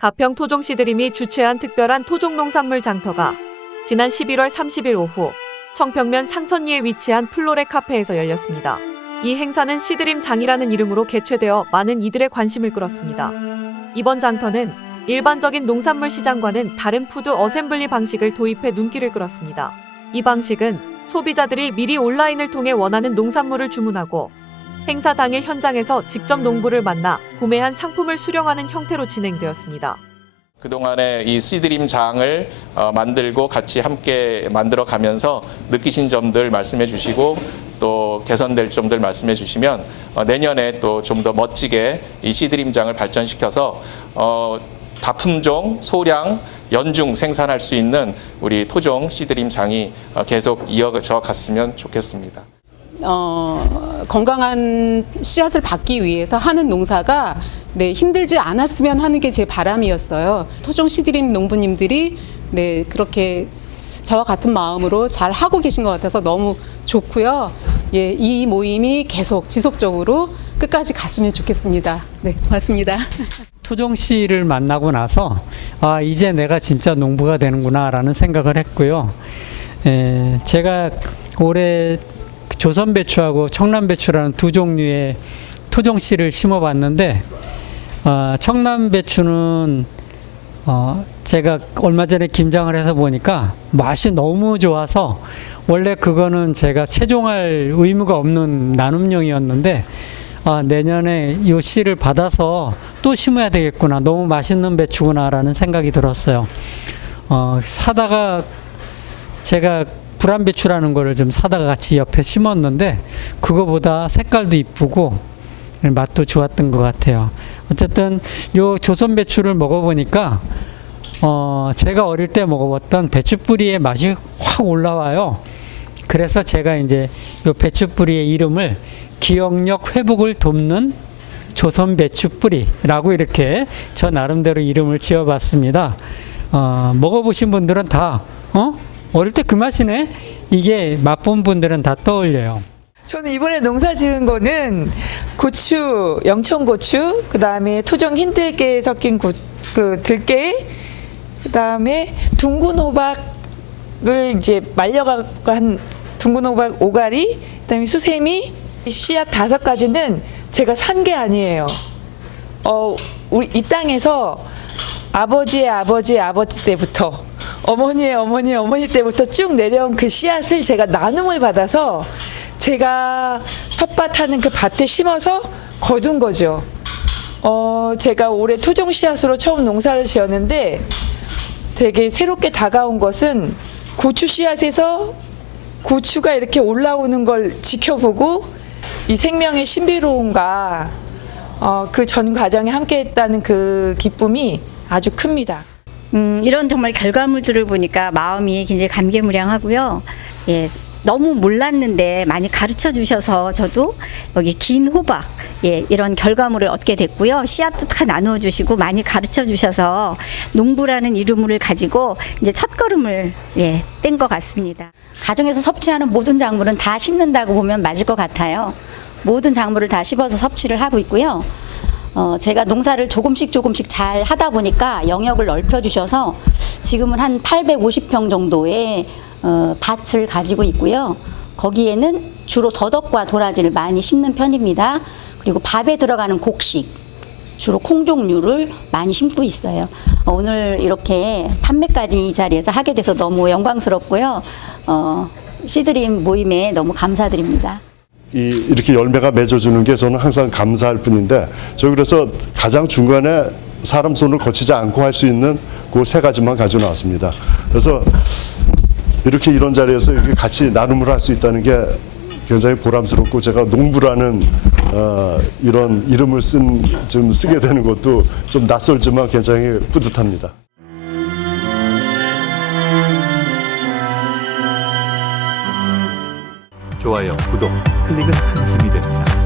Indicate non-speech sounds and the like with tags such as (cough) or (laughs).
가평 토종시드림이 주최한 특별한 토종농산물 장터가 지난 11월 30일 오후 청평면 상천리에 위치한 플로레 카페에서 열렸습니다. 이 행사는 시드림 장이라는 이름으로 개최되어 많은 이들의 관심을 끌었습니다. 이번 장터는 일반적인 농산물 시장과는 다른 푸드 어셈블리 방식을 도입해 눈길을 끌었습니다. 이 방식은 소비자들이 미리 온라인을 통해 원하는 농산물을 주문하고 행사 당일 현장에서 직접 농부를 만나 구매한 상품을 수령하는 형태로 진행되었습니다. 그동안에 이 시드림 장을 어, 만들고 같이 함께 만들어 가면서 느끼신 점들 말씀해 주시고 또 개선될 점들 말씀해 주시면 어, 내년에 또 좀 더 멋지게 이 시드림 장을 발전시켜서 어, 다품종, 소량, 연중 생산할 수 있는 우리 토종 시드림 장이 어, 계속 이어져 갔으면 좋겠습니다. 어, 건강한 씨앗을 받기 위해서 하는 농사가 네, 힘들지 않았으면 하는 게 제 바람이었어요. 토종 시드림 농부님들이 네, 그렇게 저와 같은 마음으로 잘 하고 계신 것 같아서 너무 좋고요. 예, 이 모임이 계속 지속적으로 끝까지 갔으면 좋겠습니다. 네, 고맙습니다. (laughs) 토종 씨를 만나고 나서 아 이제 내가 진짜 농부가 되는구나라는 생각을 했고요. 에, 제가 올해 조선 배추하고 청남 배추라는 두 종류의 토종 씨를 심어봤는데 어, 청남 배추는 어, 제가 얼마 전에 김장을 해서 보니까 맛이 너무 좋아서 원래 그거는 제가 채종할 의무가 없는 나눔용이었는데 아, 내년에 요 씨를 받아서 또 심어야 되겠구나. 너무 맛있는 배추구나라는 생각이 들었어요. 어, 사다가 제가 불안 배추라는 거를 좀 사다가 같이 옆에 심었는데 그거보다 색깔도 이쁘고 맛도 좋았던 것 같아요. 어쨌든 요 조선 배추를 먹어보니까 어, 제가 어릴 때 먹어봤던 배추 뿌리의 맛이 확 올라와요. 그래서 제가 이제 요 배추 뿌리의 이름을 기억력 회복을 돕는 조선 배추 뿌리라고 이렇게 저 나름대로 이름을 지어봤습니다. 어, 먹어보신 분들은 다 어? 어릴 때 그 맛이네. 이게 맛본 분들은 다 떠올려요. 저는 이번에 농사 지은 거는 고추, 영천고추, 그 다음에 토종 흰들깨 섞인 고, 그 들깨, 그 다음에 둥근 호박을 이제 말려갖고 한 둥근 호박 오가리, 그 다음에 수세미, 씨앗 다섯 가지는 제가 산 게 아니에요. 어, 우리 이 땅에서 아버지의 아버지의 아버지 때부터 어머니의 어머니의 어머니 때부터 쭉 내려온 그 씨앗을 제가 나눔을 받아서 제가 텃밭하는 그 밭에 심어서 거둔 거죠. 어, 제가 올해 토종 씨앗으로 처음 농사를 지었는데 되게 새롭게 다가온 것은 고추 씨앗에서 고추가 이렇게 올라오는 걸 지켜보고 이 생명의 신비로움과 어, 그 전 과정에 함께했다는 그 기쁨이 아주 큽니다. 음, 이런 정말 결과물들을 보니까 마음이 굉장히 감개무량하고요. 예, 너무 몰랐는데 많이 가르쳐 주셔서 저도 여기 긴 호박, 예, 이런 결과물을 얻게 됐고요. 씨앗도 다 나누어 주시고 많이 가르쳐 주셔서 농부라는 이름을 가지고 이제 첫 걸음을 예, 뗀 것 같습니다. 가정에서 섭취하는 모든 작물은 다 심는다고 보면 맞을 것 같아요. 모든 작물을 다 씹어서 섭취를 하고 있고요. 어, 제가 농사를 조금씩 조금씩 잘 하다 보니까 영역을 넓혀 주셔서 지금은 한 850평 정도의 어, 밭을 가지고 있고요. 거기에는 주로 더덕과 도라지를 많이 심는 편입니다. 그리고 밥에 들어가는 곡식, 주로 콩 종류를 많이 심고 있어요. 어, 오늘 이렇게 판매까지 이 자리에서 하게 돼서 너무 영광스럽고요. 어, 시드림 모임에 너무 감사드립니다. 이 이렇게 열매가 맺어주는 게 저는 항상 감사할 뿐인데 저 그래서 가장 중간에 사람 손을 거치지 않고 할 수 있는 그 세 가지만 가지고 나왔습니다. 그래서 이렇게 이런 자리에서 이렇게 같이 나눔을 할 수 있다는 게 굉장히 보람스럽고 제가 농부라는 어, 이런 이름을 쓴 좀 쓰게 되는 것도 좀 낯설지만 굉장히 뿌듯합니다. 좋아요, 구독, 클릭은 큰 힘이 됩니다.